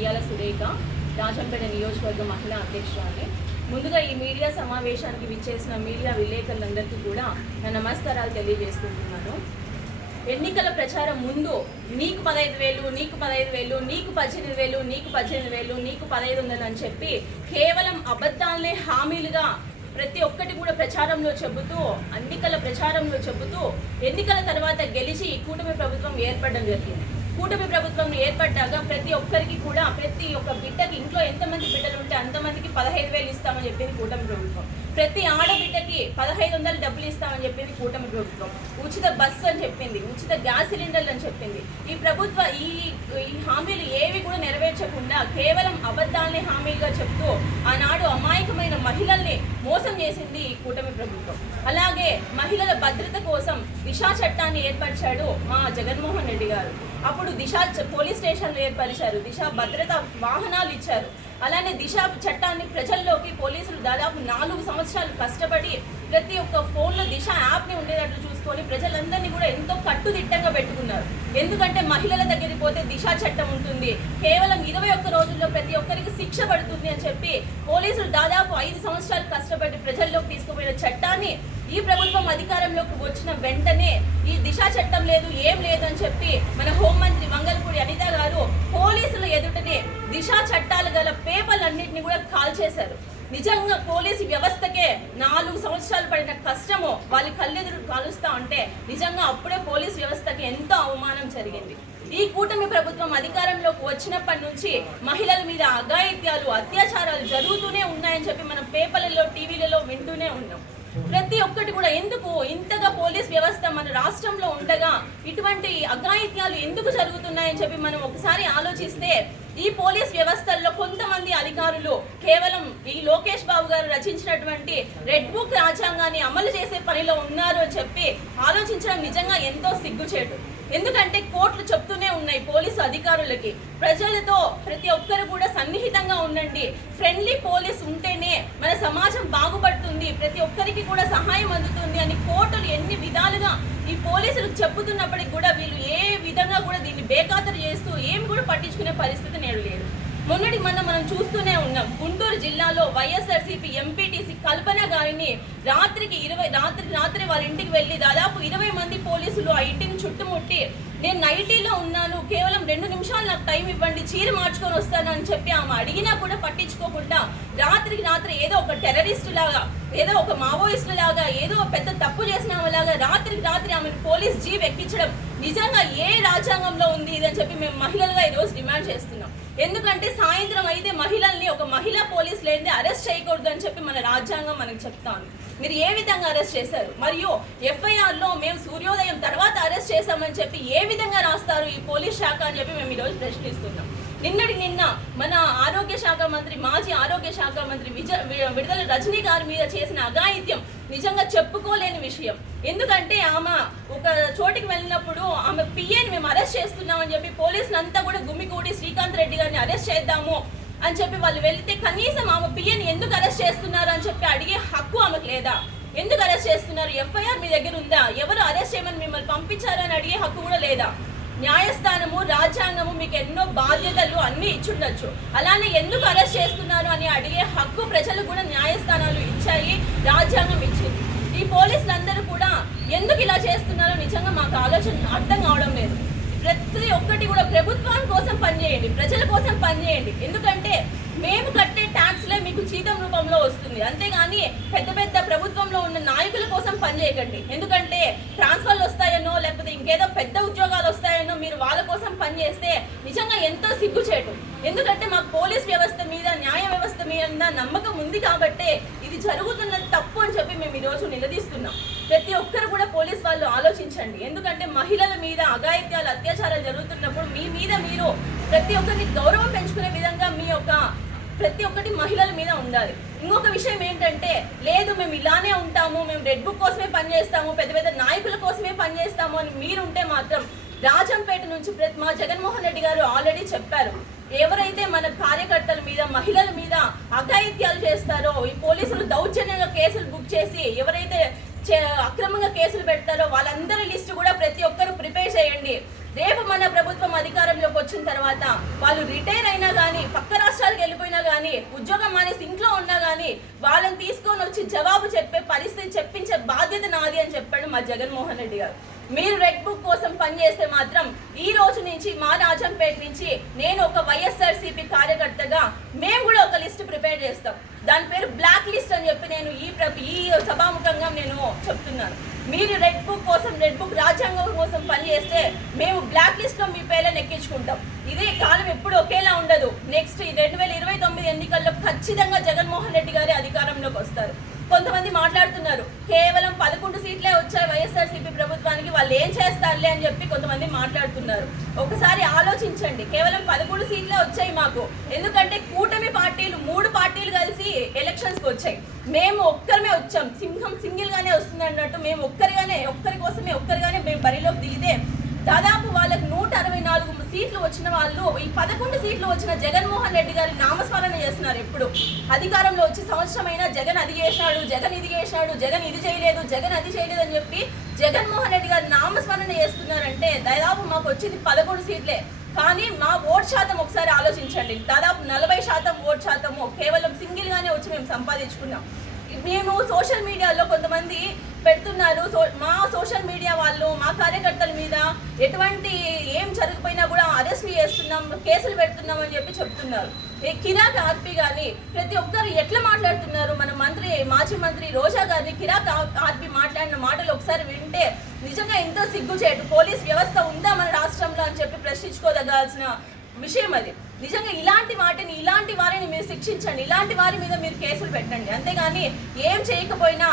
ఇయాల సురేఖ రాజంపేట నియోజకవర్గ మహిళా అధ్యక్షురాలి. ముందుగా ఈ మీడియా సమావేశానికి విచ్చేసిన మీడియా విలేకరులందరికీ కూడా నా నమస్కారాలు తెలియజేసుకుంటున్నాను. ఎన్నికల ప్రచారం ముందు నీకు 15,000, నీకు 15,000, నీకు 18,000, నీకు 18,000, నీకు 1,500 అని చెప్పి కేవలం అబద్ధాలనే హామీలుగా ప్రతి ఒక్కటి కూడా ప్రచారంలో చెబుతూ ఎన్నికల ప్రచారంలో చెబుతూ ఎన్నికల తర్వాత గెలిచి ఈ కూటమి ప్రభుత్వం ఏర్పడడం జరిగింది. కూటమి ప్రభుత్వం ఏర్పడ్డాక ప్రతి ఒక్కరికి కూడా ప్రతి ఒక్క బిడ్డకి ఇంట్లో ఎంతమంది బిడ్డలు ఉంటే అంతమందికి 15,000 ఇస్తామని చెప్పింది కూటమి ప్రభుత్వం. ప్రతి ఆడబిడ్డకి 1,500 డబ్బులు ఇస్తామని చెప్పింది కూటమి ప్రభుత్వం. ఉచిత బస్సు అని చెప్పింది, ఉచిత గ్యాస్ సిలిండర్లు అని చెప్పింది. ఈ ప్రభుత్వ ఈ హామీలు ఏవి కూడా నెరవేర్చకుండా కేవలం అబద్ధాలని హామీలుగా చెప్తూ ఆనాడు అమాయకమైన మహిళల్ని మోసం చేసింది ఈ కూటమి ప్రభుత్వం. అలాగే మహిళల భద్రత కోసం దిశా చట్టాన్ని ఏర్పరిచాడు మా జగన్మోహన్ రెడ్డి గారు. అప్పుడు దిశ పోలీస్ స్టేషన్లు ఏర్పరిచారు, దిశ భద్రత వాహనాలు ఇచ్చారు. అలానే దిశ చట్టాన్ని ప్రజల్లోకి పోలీసులు దాదాపు 4 సంవత్సరాలు కష్టపడి ప్రతి ఒక్క ఫోన్లో దిశ యాప్ని ఉండేటట్లు చూసుకొని ప్రజలందరినీ కూడా ఎంతో కట్టుదిట్టంగా పెట్టుకున్నారు. ఎందుకంటే మహిళల దగ్గరికి పోతే దిశ చట్టం ఉంటుంది, కేవలం 21 రోజుల్లో ప్రతి ఒక్కరికి శిక్ష పడుతుంది అని చెప్పి పోలీసులు దాదాపు 5 సంవత్సరాలు కష్టపడి ప్రజల్లోకి తీసుకుపోయిన చట్టాన్ని ఈ ప్రభుత్వం అధికారంలోకి వచ్చిన వెంటనే ఈ దిశ చట్టం లేదు, ఏం లేదు అని చెప్పి మన హోంమంత్రి వంగల్పూడి అనిత గారు పోలీసుల ఎదుటనే దిశ చట్టాలు గల పేపర్లన్నింటినీ కూడా కాల్చేశారు. నిజంగా పోలీసు వ్యవస్థకే 4 సంవత్సరాలు పడిన కష్టము వాళ్ళ కళ్ళెదురు కాలుస్తా ఉంటే నిజంగా అప్పుడే పోలీసు వ్యవస్థకి ఎంతో అవమానం జరిగింది. ఈ కూటమి ప్రభుత్వం అధికారంలోకి వచ్చినప్పటి నుంచి మహిళల మీద అఘాయిత్యాలు, అత్యాచారాలు జరుగుతూనే ఉన్నాయని చెప్పి మనం పేపర్లలో, టీవీలలో వింటూనే ఉన్నాం. ప్రతి ఒక్కటి కూడా ఎందుకు ఇంతగా పోలీస్ వ్యవస్థ మన రాష్ట్రంలో ఉండగా ఇటువంటి అఘాయిత్యాలు ఎందుకు జరుగుతున్నాయని చెప్పి మనం ఒకసారి ఆలోచిస్తే ఈ పోలీస్ వ్యవస్థల్లో కొంతమంది అధికారులు కేవలం ఈ లోకేష్ బాబు గారు రచించినటువంటి రెడ్ బుక్ రాజ్యాంగాన్ని అమలు చేసే పనిలో ఉన్నారు అని చెప్పి ఆలోచించడం నిజంగా ఎంతో సిగ్గుచేటు. ఎందుకంటే కోర్టులు చెప్తూనే ఉన్నాయి పోలీసు అధికారులకి, ప్రజలతో ప్రతి ఒక్కరు కూడా సన్నిహితంగా ఉండండి, ఫ్రెండ్లీ పోలీస్ ఉంటేనే మన సమాజం బాగుపడుతుంది, ప్రతి ఒక్కరికి కూడా సహాయం అందుతుంది అని కోర్టులు ఎన్ని విధాలుగా ఈ పోలీసులకు చెప్పుతున్నప్పటికీ కూడా వీళ్ళు ఏ విధంగా కూడా దీన్ని బేఖాతరు చేస్తూ ఏం కూడా పట్టించుకునే పరిస్థితి నేడు లేదు. మొన్నటి మనం చూస్తూనే ఉన్నాం, గుంటూరు జిల్లాలో వైఎస్ఆర్సీపీ ఎంపీటీసీ కల్పన గారిని రాత్రి వాళ్ళ ఇంటికి వెళ్ళి దాదాపు 20 మంది పోలీసులు ఆ ఇంటిని చుట్టుముట్టి నేను నైటీలో ఉన్నాను, కేవలం 2 నిమిషాలు నాకు టైం ఇవ్వండి, చీర మార్చుకొని వస్తాను అని చెప్పి ఆమె అడిగినా కూడా పట్టించుకోకుండా రాత్రి ఏదో ఒక టెర్రరిస్టు లాగా, ఏదో ఒక మావోయిస్టు లాగా, ఏదో పెద్ద తప్పు చేసిన లాగా రాత్రి ఆమెను పోలీస్ జీప్ ఎక్కించడం నిజంగా ఏ రాజ్యాంగంలో ఉంది ఇదని చెప్పి మేము మహిళలుగా ఈరోజు డిమాండ్ చేస్తున్నాం. ఎందుకంటే సాయంత్రం అయితే మహిళల్ని ఒక మహిళా పోలీస్ లేనిదే అరెస్ట్ చేయకూడదు అని చెప్పి మన రాజ్యాంగం మనకు చెప్తాను. మీరు ఏ విధంగా అరెస్ట్ చేశారు? మరియు ఎఫ్ఐఆర్లో మేము సూర్యోదయం తర్వాత అరెస్ట్ చేశామని చెప్పి ఏ విధంగా రాస్తారు ఈ పోలీస్ శాఖ అని చెప్పి మేము ఈరోజు ప్రశ్నిస్తున్నాం. నిన్న మన ఆరోగ్య శాఖ మంత్రి, మాజీ ఆరోగ్య శాఖ మంత్రి విడుదల రజనీ గారి మీద చేసిన అఘాయిత్యం నిజంగా చెప్పుకోలేని విషయం. ఎందుకంటే ఆమె ఒక చోటికి వెళ్ళినప్పుడు ఆమె పిఏని మేము అరెస్ట్ చేస్తున్నామని చెప్పి పోలీసులు అంతా కూడా గుమ్మికూడి శ్రీకాంత్ రెడ్డి గారిని అరెస్ట్ చేద్దాము అని చెప్పి వాళ్ళు వెళ్తే కనీసం ఆమె పిఏని ఎందుకు అరెస్ట్ చేస్తున్నారు అని చెప్పి అడిగే హక్కు ఆమెకు లేదా? ఎందుకు అరెస్ట్ చేస్తున్నారు? ఎఫ్ఐఆర్ మీ దగ్గర ఉందా? ఎవరు అరెస్ట్ చేయమని మిమ్మల్ని పంపించారని అడిగే హక్కు కూడా లేదా? న్యాయస్థానము, రాజ్యాంగము మీకు ఎన్నో బాధ్యతలు అన్నీ ఇచ్చుండొచ్చు, అలానే ఎందుకు అరెస్ట్ చేస్తున్నారు అని అడిగే హక్కు ప్రజలు కూడా న్యాయస్థానాలు ఇచ్చాయి, రాజ్యాంగం ఇచ్చింది. ఈ పోలీసులందరూ కూడా ఎందుకు ఇలా చేస్తున్నారో నిజంగా మాకు ఆలోచన అర్థం కావడం లేదు. ప్రతి ఒక్కటి కూడా ప్రభుత్వం కోసం పనిచేయండి, ప్రజల కోసం పనిచేయండి. ఎందుకంటే మేము కట్టే ట్యాక్స్లే మీకు జీతం రూపంలో వస్తుంది, అంతేగాని పెద్ద ప్రభుత్వంలో ఉన్న నాయకుల కోసం పనిచేయకండి. ఎందుకంటే ట్రాన్స్ఫర్లు వస్తాయనో లేకపోతే ఇంకేదో పెద్ద ఉద్యోగాలు వస్తాయనో మీరు వాళ్ళ కోసం పనిచేస్తే నిజంగా ఎంతో సిగ్గుచేటు. ఎందుకంటే మాకు పోలీస్ వ్యవస్థ మీద, న్యాయ వ్యవస్థ మీద నమ్మకం ఉంది కాబట్టే ఇది జరుగుతున్నది తప్పు అని చెప్పి మేము ఈరోజు నిలదీస్తున్నాం. ప్రతి ఒక్కరు కూడా పోలీస్ వాళ్ళు ఆలోచించండి. ఎందుకంటే మహిళల మీద అఘాయిత్యాలు, అత్యాచారాలు జరుగుతున్నప్పుడు మీ మీద మీరు ప్రతి ఒక్కరిని గౌరవం పెంచుకునే విధంగా మీ యొక్క ప్రతి ఒక్కటి మహిళల మీద ఉండాలి. ఇంకొక విషయం ఏంటంటే, లేదు మేము ఇలానే ఉంటాము, మేము రెడ్ బుక్ కోసమే పనిచేస్తాము, పెద్ద నాయకుల కోసమే పనిచేస్తాము అని మీరుంటే మాత్రం రాజంపేట నుంచి మా జగన్మోహన్ రెడ్డి గారు ఆల్రెడీ చెప్పారు, ఎవరైతే మన కార్యకర్తల మీద, మహిళల మీద అఘాయిత్యాలు చేస్తారో, ఈ పోలీసులు దౌర్జన్యంగా కేసులు బుక్ చేసి ఎవరైతే అక్రమంగా కేసులు పెడతారో వాళ్ళందరి లిస్టు కూడా ప్రతి ఒక్కరు ప్రిపేర్ చేయండి. రేపు మన ప్రభుత్వం అధికారంలోకి వచ్చిన తర్వాత వాళ్ళు రిటైర్ అయినా కానీ పక్క రాష్ట్రాలకు వెళ్ళిపోయినా కానీ ఉద్యోగం మానేసి ఇంట్లో ఉన్నా కానీ వాళ్ళని తీసుకొని వచ్చి జవాబు చెప్పే పరిస్థితి చెప్పించే బాధ్యత నాది అని చెప్పాడు మా జగన్మోహన్ రెడ్డి గారు. మీరు రెడ్ బుక్ కోసం పనిచేస్తే మాత్రం ఈ రోజు నుంచి మా రాజంపేట నుంచి నేను ఒక వైఎస్ఆర్సీపీ కార్యకర్తగా మేము కూడా ఒక లిస్ట్ ప్రిపేర్ చేస్తాం. దాని పేరు బ్లాక్ లిస్ట్ అని చెప్పి నేను ఈ సభాముఖంగా నేను చెప్తున్నాను. మీరు రెడ్ బుక్ కోసం, రెడ్ బుక్ రాజ్యాంగం కోసం పనిచేస్తే మేము బ్లాక్ లిస్ట్ లో మీ పేర్లను ఎక్కించుకుంటాం. ఇదే కాలం ఎప్పుడు ఒకేలా ఉండదు. నెక్స్ట్ 2029 ఎన్నికల్లో ఖచ్చితంగా జగన్మోహన్ రెడ్డి గారి అధికారంలోకి వస్తారు. కొంతమంది మాట్లాడుతున్నారు కేవలం 11 సీట్లే వచ్చాయి వైఎస్ఆర్సీపీ ప్రభుత్వానికి, వాళ్ళు ఏం చేస్తారులే అని చెప్పి కొంతమంది మాట్లాడుతున్నారు. ఒకసారి ఆలోచించండి, కేవలం 11 సీట్లే వచ్చాయి మాకు. ఎందుకంటే కూటమి పార్టీలు 3 పార్టీలు కలిసి ఎలక్షన్స్కి వచ్చాయి. మేము ఒక్కరిమే వచ్చాం, సింహం సింగిల్ గానే వస్తుంది అన్నట్టు మేము ఒక్కరిగానే మేము బరిలోకి దిగితే దాదాపు వాళ్ళకి 164 సీట్లు వచ్చిన వాళ్ళు ఈ 11 సీట్లు వచ్చిన జగన్మోహన్ రెడ్డి గారి నామస్మరణ చేస్తున్నారు. ఎప్పుడు అధికారంలో వచ్చి సంవత్సరమైనా జగన్ అది చేసినాడు, జగన్ ఇది చేసినాడు, జగన్ ఇది చేయలేదు, జగన్ అది చేయలేదు అని చెప్పి జగన్మోహన్ రెడ్డి గారి నామస్మరణ చేస్తున్నారంటే దాదాపు మాకు వచ్చింది 11 సీట్లే. కానీ మా ఓట్ శాతం ఒకసారి ఆలోచించండి, దాదాపు 40% ఓట్ శాతము కేవలం సింగిల్ గానే వచ్చి మేము సంపాదించుకున్నాం. మేము సోషల్ మీడియాలో కొంతమంది పెడుతున్నారు, మా సోషల్ మీడియా వాళ్ళు మా కార్యకర్తల మీద ఎటువంటి ఏం జరగకపోయినా కూడా అరెస్ట్ చేస్తున్నాం, కేసులు పెడుతున్నాం అని చెప్పి చెప్తున్నారు. కిరాక్ ఆర్పి కానీ ప్రతి ఒక్కరు ఎట్లా మాట్లాడుతున్నారు. మన మాజీ మంత్రి రోజా గారిని కిరాక్ ఆర్పి మాట్లాడిన మాటలు ఒకసారి వింటే నిజంగా ఎంతో సిగ్గుచేటు. పోలీస్ వ్యవస్థ ఉందా మన రాష్ట్రంలో అని చెప్పి ప్రశ్నించుకోదగాల్సిన విషయం అది. నిజంగా ఇలాంటి వారిని మీరు శిక్షించండి, ఇలాంటి వారి మీద మీరు కేసులు పెట్టండి. అంతేగాని ఏం చేయకపోయినా